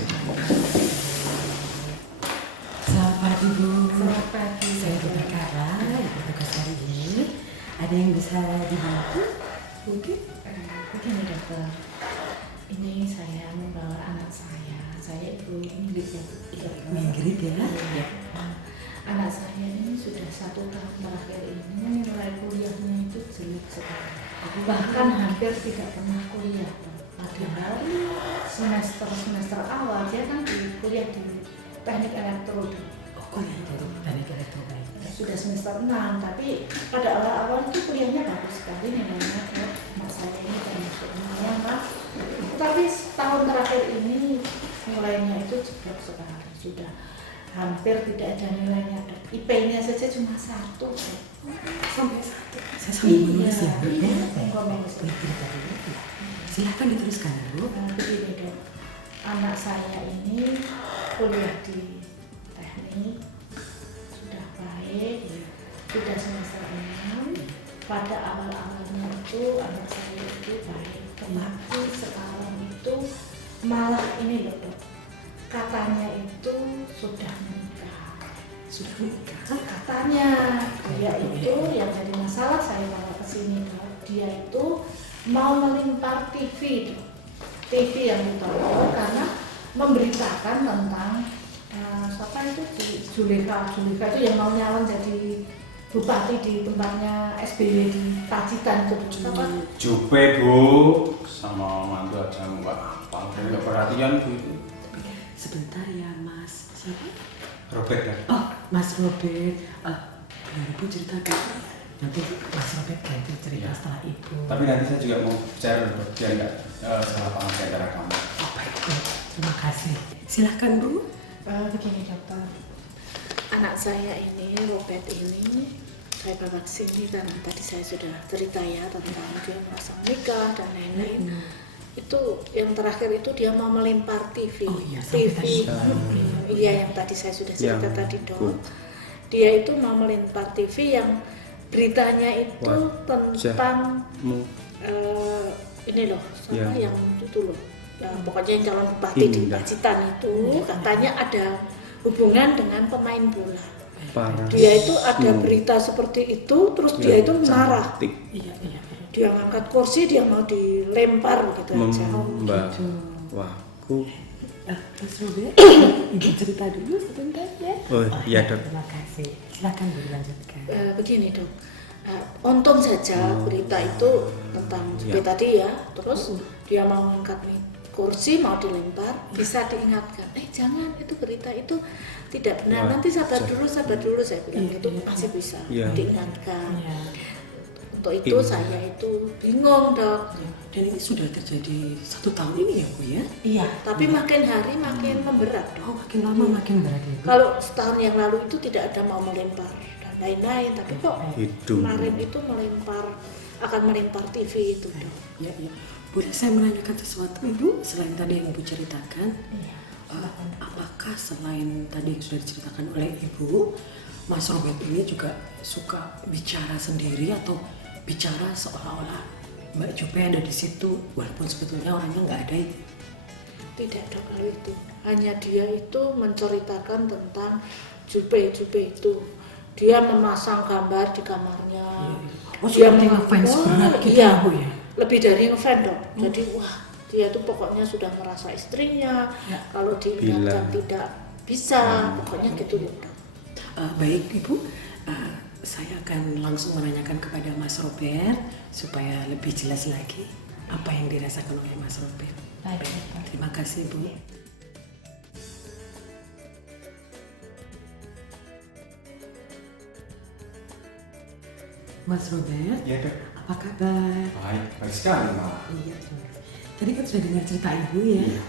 Selamat pagi Bu. Selamat pagi. Saya Dokter Kara, Ibu tugas hari ini. Ada yang bisa dibantu? Mungkin? Begini dokter, ini saya membawa anak saya. Saya ibu Ingrid ya. Ingrid ya? Iya. Anak saya ini sudah 1 tahun terakhir ini nilai kuliahnya itu jelek sekali. Bahkan hampir tidak pernah kuliah. Padahal semester awal dia kan kuliah di teknik elektronik. Kuliah dari teknik elektronik. Sudah semester 6, tapi pada awal-awal itu kuliahnya bagus sekali nilainya. Anak saya ini termasuk lumayan Pak. Tapi tahun terakhir ini nilainya itu jeblok sekali. Sudah hampir tidak ada nilainya. IP-nya saja cuma 1. Sampai 1. Saya sambil menulis ya Bu. Silahkan diteruskan Bu. Begini dok, anak saya ini kuliah di teknik, sudah baik, sudah semester 6. Pada awal-awalnya itu anak saya itu baik, tetapi sekarang itu malah ini loh dok, katanya itu sudah menikah. Sudah menikah? Katanya dia itu yang jadi masalah saya bawa ke sini dok, dia itu mau melimpar TV dok. TV yang ditonton karena memberitakan tentang siapa itu Zulekha itu yang mau nyalon jadi bupati di tempatnya SBY di Pacitan itu apa? Jupe Bu, sama mantu aja nggak apa, nggak perhatian Bu itu. Sebentar ya Mas. Siapa? Robert ya. Oh, Mas Robert. Biar Ibu ceritakan. Nanti Mas Robert ganti cerita Ya. setelah Ibu. Tapi nanti saya juga mau bicara loh, biar nggak salah paham di antara kamu. Oh, baik Bu. Terima kasih. Silahkan Bu. Begini dokter, anak saya ini Robert ini saya bawa ke sini karena tadi saya sudah cerita ya tentang dia merasa menikah dan lain-lain. Itu yang terakhir itu dia mau melempar TV. Oh iya, sampai TV. tadi. Iya yang tadi saya sudah cerita Yang tadi dok. Bu. Dia itu mau melempar TV yang beritanya itu tentang ini loh, siapa yang itu loh. Ya, pokoknya yang calon bupati di Pacitan itu katanya ada hubungan dengan pemain bola. Parah. Dia itu ada berita seperti itu, terus dia itu marah. Iya. Dia ngangkat kursi, dia mau dilempar gitu aja. Membawaku. Mas Robert, Ibu cerita dulu sebentar ya. Oh iya dok. Terima kasih. Silakan Bu dilanjutkan. Begini dok, untung saja berita itu tentang Jupe tadi ya, terus dia mau ngangkat kursi mau dilempar, bisa diingatkan, jangan, itu berita itu tidak benar, nanti sabar dulu saya bilang gitu, masih bisa diingatkan. Untuk itu saya itu bingung dok. Dan ini sudah terjadi 1 tahun ini ya Bu ya? Iya. Tapi makin hari makin memberat dok. Oh, makin lama makin berat ya Bu? Kalau setahun yang lalu itu tidak ada mau melempar dan lain-lain, tapi kok kemarin itu akan melempar TV itu dok. Ya. Boleh saya menanyakan sesuatu Ibu selain tadi yang Ibu ceritakan? Iya. Apakah selain tadi yang sudah diceritakan oleh Ibu, Mas Robert ini juga suka bicara sendiri atau bicara seolah-olah Mbak Jupe ada di situ walaupun sebetulnya orangnya nggak ada? Tidak dok, kalau itu hanya dia itu menceritakan tentang Jupe itu. Dia memasang gambar di kamarnya. Oh, dia ngefans berat gitu ya Bu ya? Lebih dari ngefans dok. Jadi dia tuh pokoknya sudah merasa istrinya. Kalau diingatkan tidak bisa, pokoknya gitu dok. Baik Ibu, saya akan langsung menanyakan kepada Mas Robert supaya lebih jelas lagi apa yang dirasakan oleh Mas Robert. Baik. Terima kasih Bu. Mas Robert, Iya dok. apa kabar? Baik sekali Mak. Iya, terima kasih. Tadi kan sudah dengar cerita Ibu ya. Iya.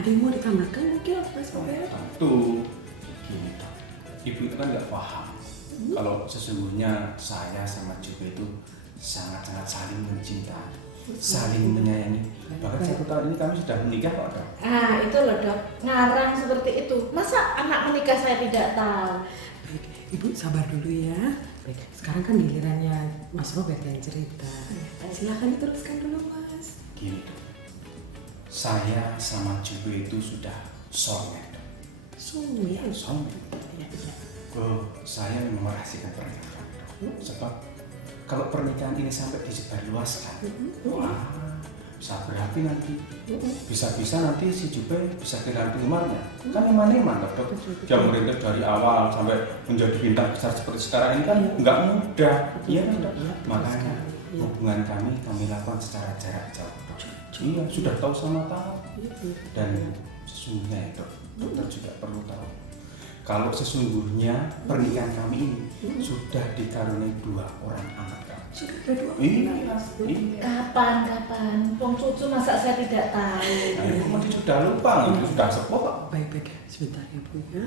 Ada yang mau ditambahkan mungkin Mas Robert? Tentu. Gini dok. Ibu itu kan nggak paham. Kalau sesungguhnya saya sama Jupe itu sangat-sangat saling mencintai, saling menyayangi. Bahkan 1 tahun ini kami sudah menikah kok dok. Itu loh dok, ngarang seperti itu. Masa anak menikah saya tidak tahu? Baik, Ibu sabar dulu ya. Baik, sekarang kan gilirannya Mas Robert yang cerita. Silakan diteruskan dulu Mas. Gini dok, saya sama Jupe itu sudah soulmate. Soulmate. Soulmate. Ya, ya. Oh, saya memang merahasiakan pernikahan. Sebab kalau pernikahan ini sampai disebarluaskan, wah, bisa berapi nanti. Bisa-bisa nanti si Jupe bisa kehilangan penggemarnya. Kan eman-eman dok. Yang merintis dari awal sampai menjadi bintang besar seperti sekarang ini kan nggak mudah. Iya kan dok? Makanya hubungan kami lakukan secara jarak jauh. Dok. Iya, sudah tahu sama tahu. Dan sesungguhnya ya dok, dokter juga perlu tahu. Kalau sesungguhnya pernikahan kami ini sudah dikaruniai 2 orang anak kami. Sudah ada 2 Iya. Kapan? Wong cucu masa saya tidak tahu. Mungkin sudah lupa, itu sudah sepuh kok. Baik-baik ya, sebentar ya Bu ya.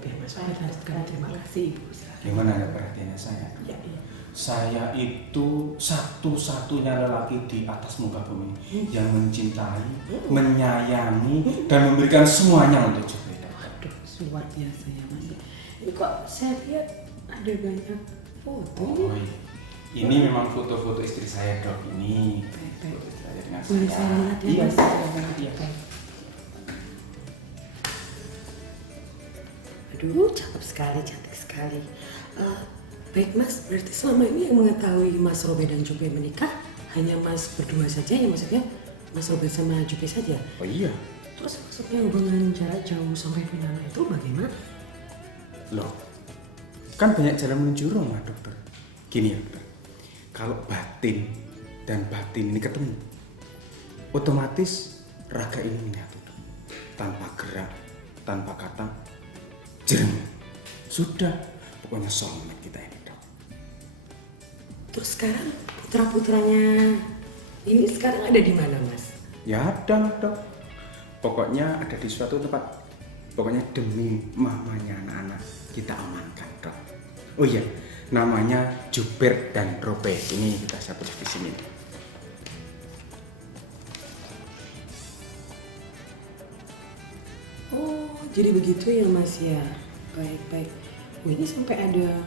Biar Mas Robert lanjutkan. Terima kasih Ibu. Gimana ya perhatiannya saya? Ya, ya. Saya itu satu-satunya lelaki di atas muka bumi yang mencintai, menyayangi, dan memberikan semuanya untuk Jupe. Waduh, luar biasa ya Mas. Ini kok saya lihat ada banyak foto. Oh, ini memang foto-foto istri saya dok. Ini Baik-baik. foto istri saya dengan Boleh saya. saya lihat ya Iya. Mas? Iya. Baik. Aduh, cakep sekali, cantik sekali. Baik Mas, berarti selama ini yang mengetahui Mas Robert dan Jupe menikah hanya Mas berdua saja ya, maksudnya Mas Robert sama Jupe saja? Oh iya. Terus maksudnya hubungan jarak jauh sampai final itu bagaimana? Loh, kan banyak jalan menuju Roma dokter. Gini ya dokter, kalau batin dan batin ini ketemu, otomatis raga ini menyatu dok. Tanpa gerak, tanpa kata, jeng, sudah, pokoknya soulmate kita ini dok. Terus sekarang putra-putranya ini sekarang ada di mana Mas? Ya ada dok, pokoknya ada di suatu tempat. Pokoknya demi mamanya anak-anak kita amankan dok. Oh iya, namanya Jubert dan Rope. Ini kita saya tulis di sini. Oh, jadi begitu ya Mas ya. Baik-baik. Oh, ini sampai ada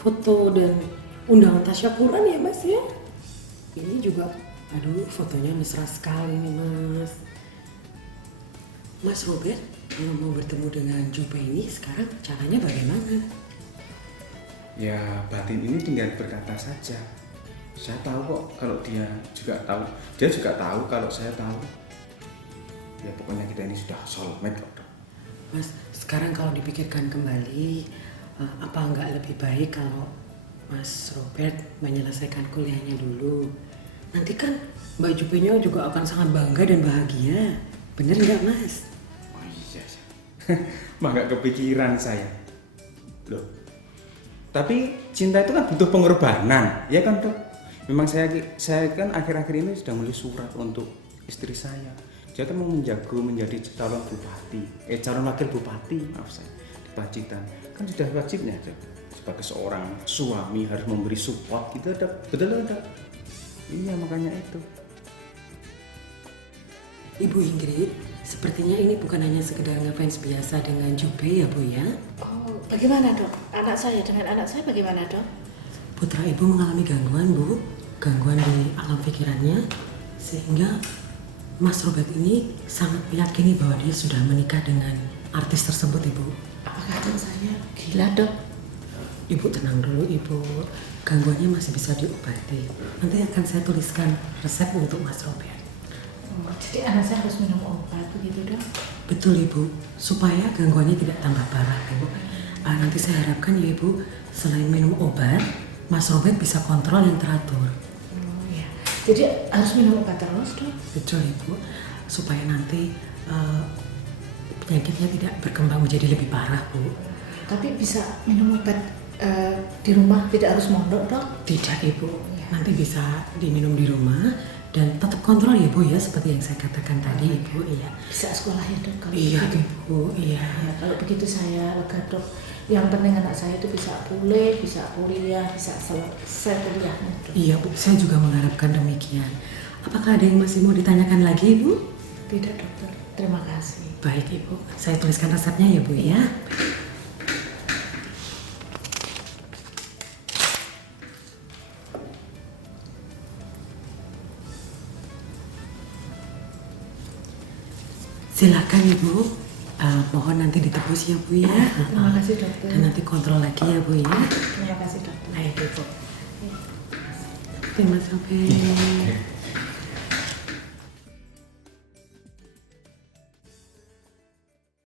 foto dan undangan tasyakuran ya Mas ya. Ini juga, aduh fotonya mesra sekali nih Mas. Mas Robert, kalau mau bertemu dengan Jupe ini sekarang caranya bagaimana? Ya batin ini tinggal berkata saja. Saya tahu kok kalau dia juga tahu. Dia juga tahu kalau saya tahu. Ya pokoknya kita ini sudah soulmate kok dok. Mas, sekarang kalau dipikirkan kembali, apa nggak lebih baik kalau Mas Robert menyelesaikan kuliahnya dulu? Nanti kan Mbak Jupinya juga akan sangat bangga dan bahagia. Bener nggak Mas? Oh iya, mah nggak kepikiran saya. Loh, tapi cinta itu kan butuh pengorbanan, ya kan dok? Memang saya kan akhir-akhir ini sudah menulis surat untuk istri saya. Dia kan mau menjago menjadi calon wakil bupati, maaf saya, di Pacitan. Kan sudah wajibnya dok. Sebagai seorang suami harus memberi support gitu dok. Betul dok? Iya makanya itu. Ibu Ingrid, sepertinya ini bukan hanya sekedar ngefans biasa dengan Jupe ya Bu ya? Oh, bagaimana dok? Anak saya dengan anak saya bagaimana dok? Putra Ibu mengalami gangguan Bu, gangguan di alam pikirannya, sehingga Mas Robert ini sangat meyakini bahwa dia sudah menikah dengan artis tersebut Ibu. Apakah anak saya gila dok? Ibu tenang dulu Ibu, gangguannya masih bisa diobati. Nanti akan saya tuliskan resep untuk Mas Robert. Oh, jadi anak saya harus minum obat begitu dok? Betul Ibu, supaya gangguannya tidak tambah parah Bu. Nanti saya harapkan ya Ibu, selain minum obat, Mas Robert bisa kontrol yang teratur. Oh iya, jadi harus minum obat terus dok? Betul Ibu, supaya nanti penyakitnya tidak berkembang menjadi lebih parah Bu. Tapi bisa minum obat di rumah, tidak harus mondok dok? Tidak Ibu, nanti bisa diminum di rumah dan tetap kontrol ya Bu ya, seperti yang saya katakan tadi Ibu. Iya. Bisa sekolah ya dok kalau Iya begitu? Ibu, iya. Ya, kalau begitu saya lega dok. Yang penting anak saya itu bisa pulih, bisa kuliah, bisa selesai kuliahnya dok. Iya Bu, saya juga mengharapkan demikian. Apakah ada yang masih mau ditanyakan lagi Ibu? Tidak dokter, terima kasih. Baik Ibu, saya tuliskan resepnya ya Bu ya. Silakan Ibu. Mohon nanti ditebus ya Bu ya. Terima kasih dokter. Dan nanti kontrol lagi ya Bu ya. Terima kasih dokter. Baik Ibu. Terima kasih.